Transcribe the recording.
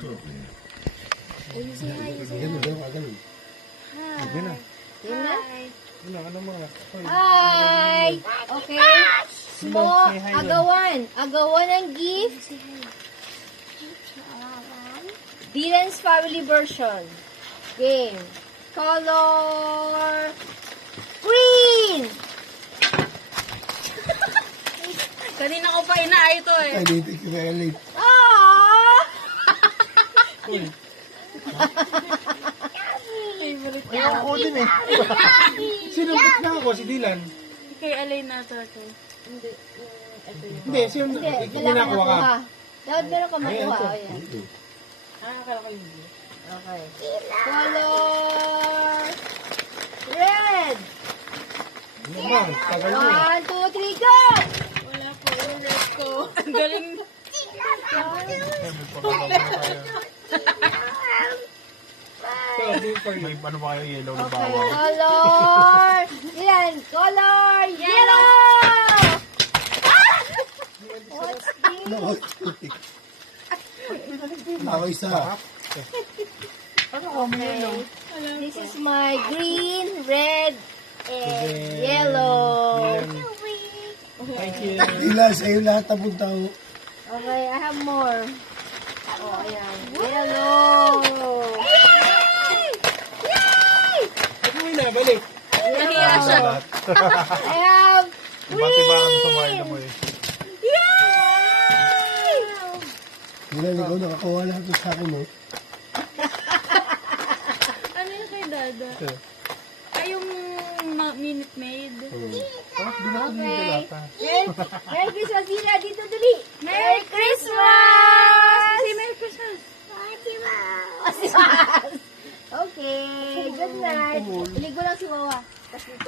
You say hi, you say hi. Ganun daw, ganun. Hi. Yun na. Yun na? Ano mo? Hi! Okay. Small, agawan. Agawan ng gift. Dylan's family version. Game. Color green! Kanina ko pa inaay ito eh. Ay, dito ka kaya late. Aww! Ayaw ko din eh. Sinumpit na ako, si Dylan. Kay Alay na ito. Hindi, sino ginagawa ka? Dapat meron ka makuha. Ayan. Akala ko hindi. Okay. Color red! Ano ba? Tagal mo. 1, 2, 3, go! Wala po yung red ko. Ang galing. May ano ba kayo yellow na Okay, bawal? color! Yan, color yellow! What's this? Ako isa. Okay. This is my green, red, and yellow. Thank you. Dila, sa'yo lahat ang tao. Okay, I have more. Oh, ayan. Yellow! Ano mo nabalik? Nahiya siya. I have Bati ba kami sa green! mo eh? Yay! Dila, ikaw nakakuha lahat sa akin, no? Ano yung kay Dada? Ay, yung Minute Maid. Parang di na tumingin Okay. lahat ah. Merry Christmas, Dila! Dito, dali! Merry Christmas! Si Merry Christmas. Okay, good night. Iligo lang si Wawa. Tapos dito